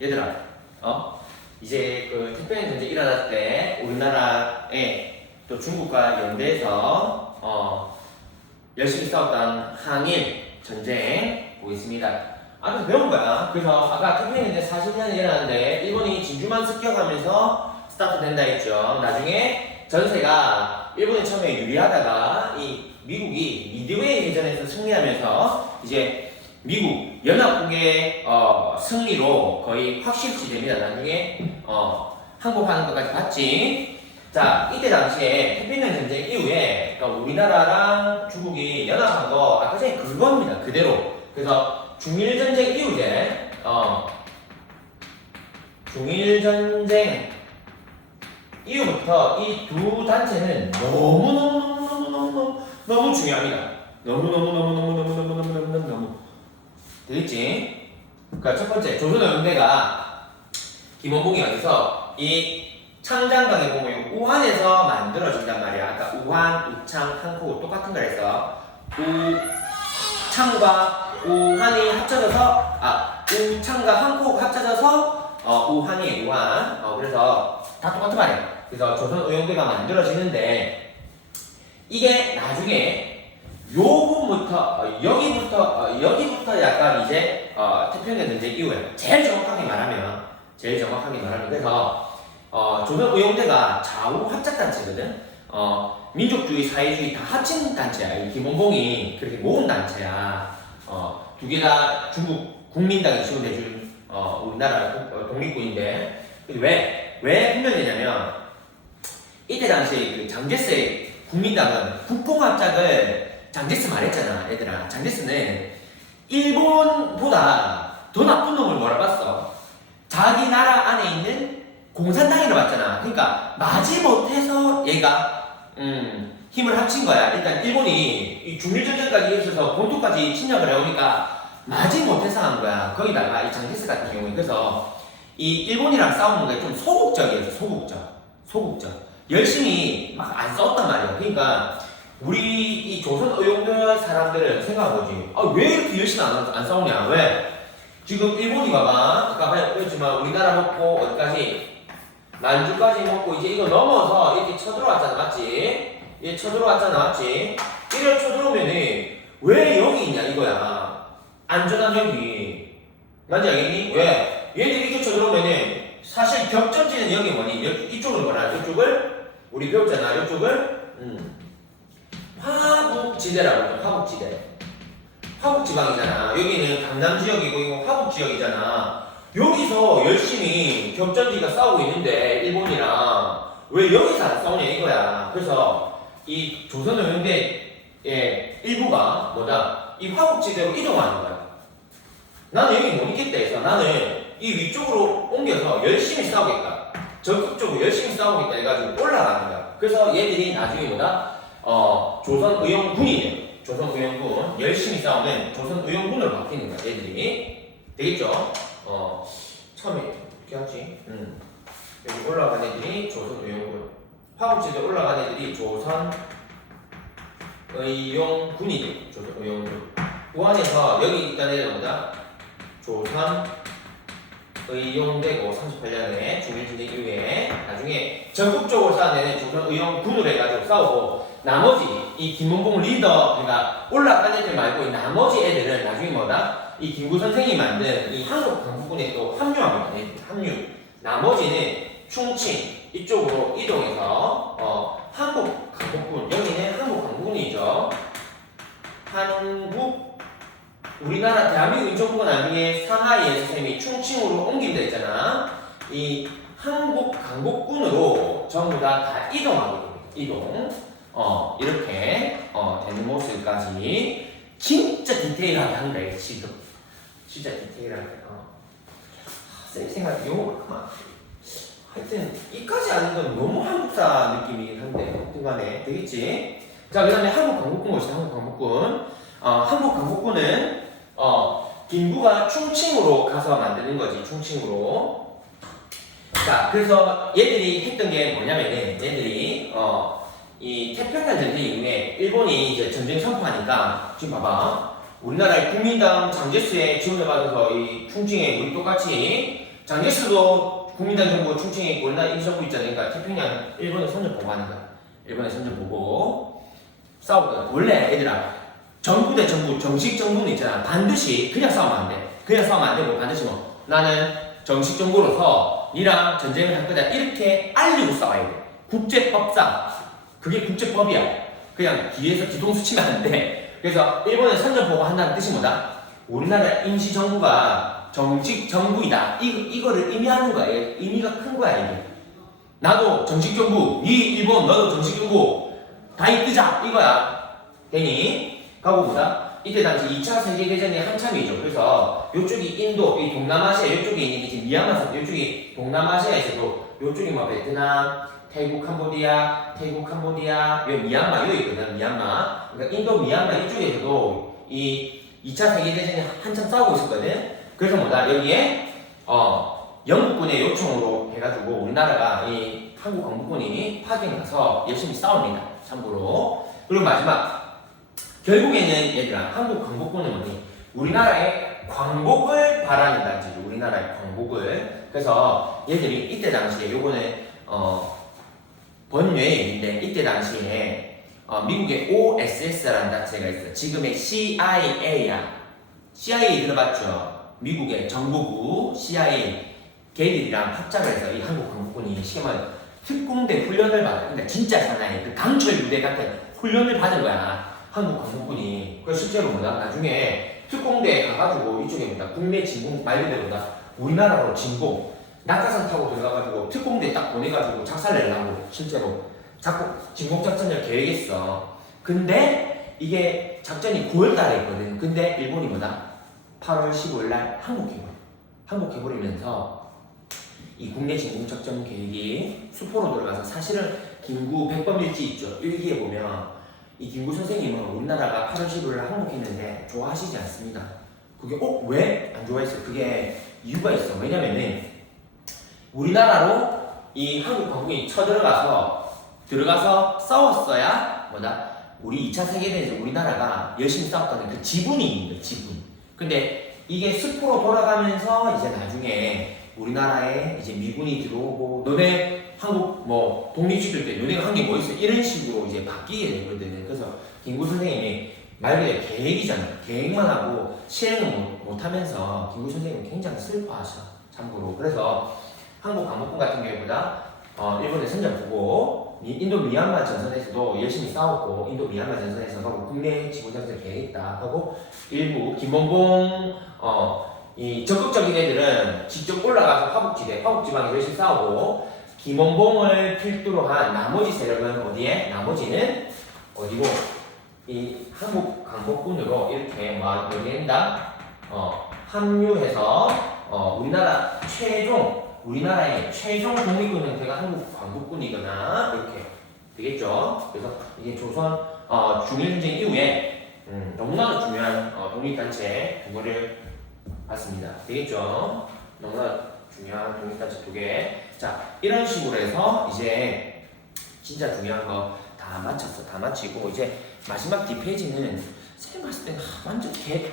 얘들아, 어? 이제 그 태평양 전쟁 일어났을 때 우리나라에 또 중국과 연대해서 어 열심히 싸웠던 항일 전쟁 보겠습니다. 아까 배운 거야. 그래서 아까 태평양 전쟁 40년이 일어났는데 일본이 진주만 습격하면서 스타트 된다 했죠. 나중에 전세가 일본이 처음에 유리하다가 이 미국이 미드웨이 해전에서 승리하면서 이제 미국 연합국의 어, 승리로 거의 확실시 됩니다. 나중에 어, 항복하는 것까지 봤지. 자 이때 당시에 태평양 전쟁 이후에 그러니까 우리나라랑 중국이 연합한 거 아까 전에 그겁니다. 그대로. 그래서 중일 전쟁 이후에 어, 중일 전쟁 이후부터 이 두 단체는 너무 너무 너무 너무 너무 너무 중요합니다. 너무 너무 너무 너무 너무 너무 너무 너무 너무 되겠지? 그러니까 첫 번째 조선어연대가 김원봉이 어디서 이 창장강에 보면 우한에서 만들어진단 말이야. 아까 우한, 우창, 한국 똑같은 거래서 우창과 우한이 합쳐져서 아 우창과 한국 합쳐져서 어, 우한이 우한. 어, 그래서 다 똑같은 말이야. 그래서 조선의용대가 만들어지는데 이게 나중에 요 부분부터 어, 여기부터 어, 여기부터 약간 이제 어, 태평양 전쟁 이후에 제일 정확하게 말하면 제일 정확하게 말하면 그래서 어, 조선 의용대가 좌우 합작 단체거든. 어, 민족주의, 사회주의 다 합친 단체야. 이 김원봉이 그렇게 모은 단체야. 어, 두개다 중국 국민당이 지원해준 어, 우리나라 국- 어, 독립군인데 왜, 왜 분명히냐면 이때 당시에 그 장제스의 국민당은 국뽕합작을 장제스 말했잖아, 얘들아. 장제스는 일본보다 더 나쁜 놈을 몰아봤어. 자기 나라 안에 있는 공산당이라 봤잖아. 그러니까 마지 못해서 얘가 음, 힘을 합친 거야. 일단 일본이 이 중일전쟁까지 있어서 본토까지 침략을 해오니까 마지 못해서 한 거야. 거기다가 이 장제스 같은 경우에 그래서 이 일본이랑 싸우는 게 좀 소극적이었어. 소극적, 소극적. 열심히 막 안 싸웠단 말이야. 그러니까 우리 이 조선 의용대 사람들은 생각해보지. 아, 왜 이렇게 열심히 안, 안 싸우냐? 왜? 지금 일본이 봐봐. 아까 그랬지만 우리나라 먹고 어디까지? 만주까지 먹고 이제 이거 넘어서 이렇게 쳐들어왔잖아. 맞지? 얘 쳐들어왔잖아. 맞지? 이래 쳐들어오면은 왜 여기 있냐 이거야. 안전한 여기. 맞지 알겠니? 왜? 얘들이 이렇게 쳐들어오면은 사실 격전지는 여기 뭐니? 이쪽을 뭐라? 이쪽을 우리 배웠잖아. 이쪽을 음. 화북지대라고 하죠. 화북지대. 화북지방이잖아. 여기는 강남 지역이고 이거 화북 지역이잖아. 여기서 열심히 격전지가 싸우고 있는데 일본이랑 왜 여기서 안 싸우냐 이거야. 그래서 이 조선의용대의 일부가 뭐다? 이 화북지대로 이동하는 거야. 나는 여기 못 있겠다 해서 나는 이 위쪽으로 옮겨서 열심히 싸우겠다. 적극적으로 열심히 싸우겠다 해가지고 올라가는 거야. 그래서 얘들이 나중에 뭐다? 어, 조선의용군이에요. 조선의용군. 열심히 싸우는 조선의용군으로 바뀌는 거야, 얘들이. 되겠죠? 어, 처음에 이렇게 하지. 음. 여기 올라간 애들이 조선의용군. 화북지대 올라간 애들이 조선의용군이죠. 조선의용군. 우한에서 여기 있던 애들 뭐다? 조선 의용되고 38년에 중일전쟁 이후에 나중에 전국적으로 싸워내는 조선 의용군으로 해가지고 싸우고 나머지 이 김문봉 리더 그러니까 올라간 애들 말고 이 나머지 애들은 나중에 뭐다? 이 김구 선생이 만든 이 한국 강국군에 또 합류합니다. 얘들 합류. 나머지는 충칭 이쪽으로 이동해서 어 한국 강국군 여기는 한국 강국군이죠. 한국 우리나라 대한민국 인천부가 나중에 상하이에 선생님이 충칭으로 옮긴다 했잖아. 이 한국 강복군으로 전부 다, 다 이동하게 됩니다. 이동. 어, 이렇게 어, 되는 모습까지 진짜 디테일하게 한 거예요, 지금. 진짜 디테일하게. 어. 쌤 생각 그만. 하여튼 이까지 아는 건 너무 한국사 느낌이긴 한데 하여튼 간에 되겠지? 자, 그 다음에 한국 강복군 보시다 한국 강복군. 어, 한국 강복군은 어, 김구가 충칭으로 가서 만드는 거지, 충칭으로. 자, 그래서 얘들이 했던 게 뭐냐면은, 얘들이, 어, 이 태평양 전쟁 이후에 일본이 이제 전쟁 선포하니까, 지금 봐봐. 우리나라의 국민당 장제스에 지원을 받아서 이 충칭에 우리 똑같이 장제스도 국민당 정부 충칭에 우리나라 임시정부 있잖아요. 그러니까 태평양 일본의 선전 보고 하는 거야. 일본의 선전 보고 싸우거든. 원래 애들아 정부 대 정부 정식 정부는 있잖아. 반드시 그냥 싸우면 안 돼. 그냥 싸우면 안 되고 반드시 뭐 나는 정식 정부로서 니랑 전쟁을 할 거다 이렇게 알리고 싸워야 돼. 국제법상 그게 국제법이야. 그냥 뒤에서 뒤통수 치면 안 돼. 그래서 일본의 선전 보고 한다는 뜻이 뭐다? 우리나라 임시 정부가 정식 정부이다. 이, 이거를 의미하는 거야. 의미가 큰 거야, 이게. 나도 정식 정부, 이 일본 너도 정식 정부, 다 이끄자 이거야. 되니? 가고 보다. 이때 당시 2차 세계대전이 한참이죠. 그래서 요쪽이 인도, 이 동남아시아, 요쪽에 있는 게 지금 미얀마산, 요쪽이 동남아시아에서도 요쪽이 뭐 베트남, 태국, 캄보디아, 태국, 캄보디아, 요 미얀마, 요 있거든, 미얀마. 그러니까 인도, 미얀마 이쪽에서도 이 2차 세계대전이 한참 싸우고 있었거든. 그래서 뭐다, 여기에, 어, 영국군의 요청으로 해가지고 우리나라가 이 한국 광복군이 파견 가서 열심히 싸웁니다. 참고로. 그리고 마지막. 결국에는 얘들아, 한국 뭐니? 우리나라의 광복을 바라는 단체죠. 우리나라의 광복을. 그래서 얘들이 이때 당시에 요거는, 어, 번뇌인데 이때 당시에 어, 미국의 OSS라는 단체가 있어요. 지금의 CIA야. CIA 들어봤죠? 미국의 정보부 CIA 걔들이랑 합작을 해서 이 한국 광복군이 말해 특공대 훈련을 받아. 그러니까 진짜 사나이 그 강철 부대 같은 훈련을 받은 거야. 한국 광복군이. 그 실제로 뭐다? 나중에 특공대에 가가지고 이쪽에 뭐다? 국내 진공 말 그대로 뭐다? 우리나라로 진공 낙하산 타고 들어가가지고 특공대 딱 보내가지고 작살내려고 실제로 자꾸 진공 작전을 계획했어. 근데 이게 작전이 9월달에 있거든. 근데 일본이 뭐다? 8월 15일날 항복해버려. 항복해버리면서 이 국내 진공 작전 계획이 수포로 들어가서 사실은 김구 백범일지 있죠. 일기에 보면 이 김구 선생님은 우리나라가 8월 15일날 항복했는데 좋아하시지 않습니다. 그게 어? 왜 안 좋아했어요? 그게 이유가 있어. 왜냐면은 우리나라로 이 한국 광군이 쳐들어가서 들어가서 싸웠어야 뭐다 우리 2차 세계대전에서 우리나라가 열심히 싸웠다는 그 지분이 있는 거예요 지분 근데 이게 숲으로 돌아가면서 이제 나중에 우리나라에 이제 미군이 들어오고 너네 한국 뭐 독립시킬 때 너네가 한 게 뭐 있어 이런 식으로 이제 바뀌게 되거든. 그래서 김구 선생님이 말 그대로 계획이잖아 계획만 하고 실행을 못, 못하면서 김구 선생님은 굉장히 슬퍼하셔 참고로. 그래서 한국 광복군 같은 경우보다 어, 일본의 선전 보고 미- 인도 미얀마 전선에서도 열심히 싸웠고 인도 미얀마 전선에서 하고 국내 지구작전 계획했다 하고 일부 김범봉 어, 이 적극적인 애들은 직접 올라가서 화북지대 화북지방에 열심히 싸우고 김원봉을 필두로 한 나머지 세력은 어디에? 나머지는 어디고 이 한국 강복군으로 이렇게 뭐 어디 한다? 어, 합류해서 어, 우리나라 최종 우리나라의 최종 독립군 형태가 한국 광복군이거나 이렇게 되겠죠. 그래서 이게 조선 어, 중일전쟁 이후에 음, 너무나도 중요한 어, 독립단체 두 개를 봤습니다. 되겠죠? 너무나 중요한 독립단체 두 개. 자 이런 식으로 해서 이제 진짜 중요한 거다 마쳤어. 다 마치고 이제 마지막 뒷페이지는 쌤 봤을 때 하, 완전 개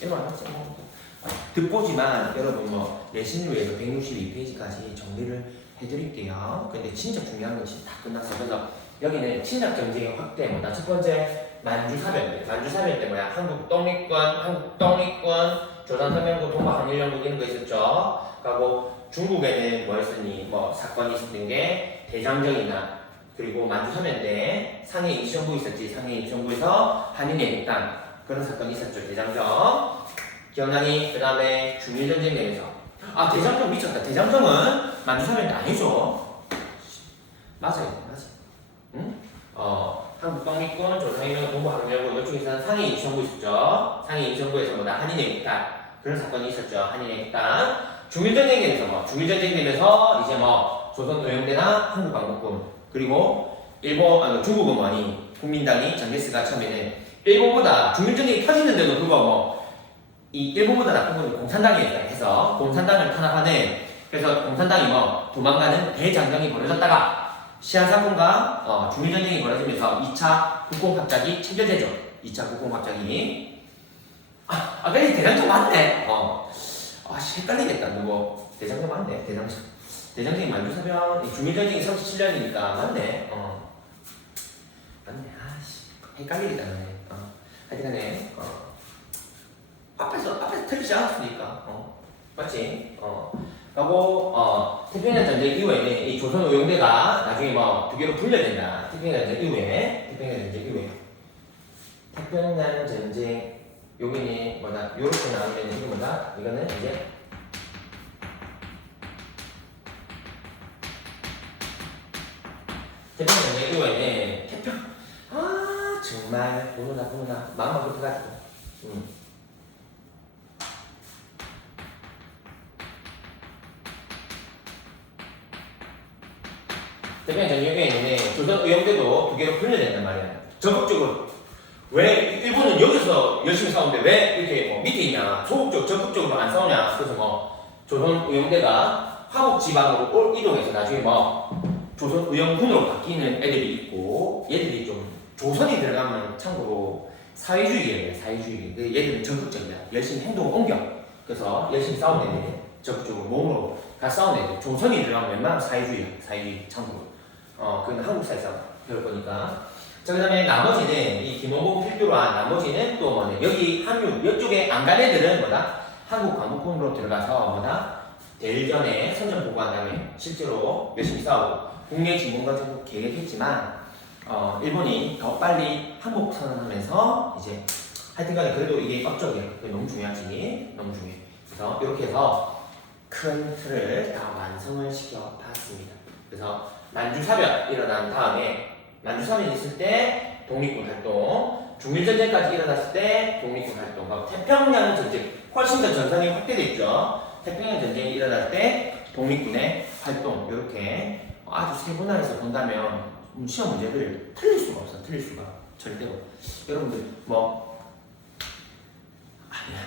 이런 말 맞지? 뭐, 어, 듣보지만 여러분 뭐 내신을 위해서 162페이지까지 정리를 해드릴게요. 근데 진짜 중요한 건 진짜 다 끝났어. 그래서 여기는 친일 경쟁의 확대 뭐다. 첫 번째 만주 사변. 때 만주 사변 때 뭐야? 한국 독립권 한국 독립권 조선 서명국 동박 한일연국 이런 거 있었죠. 그리고 중국에는 뭐 있었니? 뭐 사건이 있었던 게 대장정이나 그리고 만주 사변 때 상해 임시정부 있었지. 상해 임시정부에서 한인의 일단 그런 사건이 있었죠. 대장정. 기억나니? 그 다음에 중일전쟁 내에서. 아 대장정 미쳤다. 대장정은 만주 사변 때 아니죠. 맞아요. 맞아 응? 어 한국 독립군 조선인명 동부항렬군 이쪽에서는 상해 임시정부 있었죠. 상해 임시정부에서 뭐다 한인의 일단 그런 사건이 있었죠. 한인의 일단 중일전쟁 내에서 뭐 중일전쟁 되면서 이제 뭐 조선 노영대나 한국광복군 그리고 일본 아니 중국은 뭐니 국민당이 장제스가 처음에는 일본보다 중일전쟁이 터지는데도 불구하고 뭐이 일본보다 나쁜 건 공산당이 해서 공산당을 탄압하는 그래서 공산당이 뭐 도망가는 대장정이 벌어졌다가 시안 사건과 어, 중일전쟁이 벌어지면서 2차 국공합작이 체결되죠. 2차 국공합작이 아, 아까 이 대장정 맞네. 어, 아씨 헷갈리겠다. 누구 대장경 맞네. 대장경. 대장경이 만주사변 중일전쟁이 37년이니까 맞네. 어. 맞네. 아씨. 헷갈리다 네 어. 하여튼간에 어. 앞에서 앞에서 틀리지 않았으니까. 어. 맞지? 어. 하고 어, 태평양 전쟁 이후에는 이 조선 의용대가 나중에 뭐 두 개로 분열된다. 태평양 전쟁 이후에 태평양 전쟁 이후에. 태평양 전쟁 여기는 뭐다? 요렇게 나오면 이게 뭐다? 이거는 이제 태평양 전쟁 이후에는 태평 아 정말 보노나 보노나 마음만 급해가지고. 음. 태평양 전쟁에 있는 조선 의용대도 두 개로 분열된단 말이야. 적극적으로. 왜 일본은 여기서 열심히 싸우는데 왜 이렇게 뭐 밑에 있냐? 소극적 적극적으로 안 싸우냐? 그래서 뭐 조선 의용대가 화북 지방으로 올 이동해서 나중에 뭐 조선 의용군으로 바뀌는 애들이 있고 얘들이 좀 조선이 들어가면 참고로 사회주의예요 사회주의. 그 얘들은 적극적이야. 열심히 행동을 옮겨. 그래서 열심히 싸우는 애들 적극적으로 몸으로 다 싸우는 애들. 조선이 들어가면 웬만하면 사회주의야 사회주의 참고로 어 그건 한국사에서 배울 거니까. 자, 그 다음에 나머지는 이 김원봉 필두로 한 나머지는 또 뭐냐 여기 한류 이쪽에 안 간 애들은 뭐다? 한국 관부콘으로 들어가서 뭐다? 대일전에 선전 보고한 다음에 실제로 열심히 싸우고 국내 진공 같은 계획했지만 어, 일본이 더 빨리 한국 선언하면서 이제 하여튼 간에 그래도 이게 업적이야. 너무 중요하지 너무 중요해. 그래서 이렇게 해서 큰 틀을 다 완성을 시켜 봤습니다. 그래서 만주사변 일어난 다음에 만주사변 있을 때 독립군 활동, 중일전쟁까지 일어났을 때 독립군 활동, 태평양 전쟁 훨씬 더 전선이 확대됐죠. 태평양 전쟁이 일어날 때 독립군의 활동 이렇게 아주 세분화해서 본다면 음, 시험 문제를 틀릴 수가 없어, 틀릴 수가 절대로. 여러분들 뭐 아니야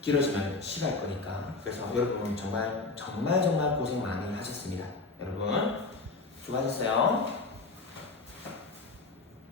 길어지면 싫어할 거니까 그래서 여러분 정말 정말 정말 고생 많이 하셨습니다. 여러분 수고하셨어요.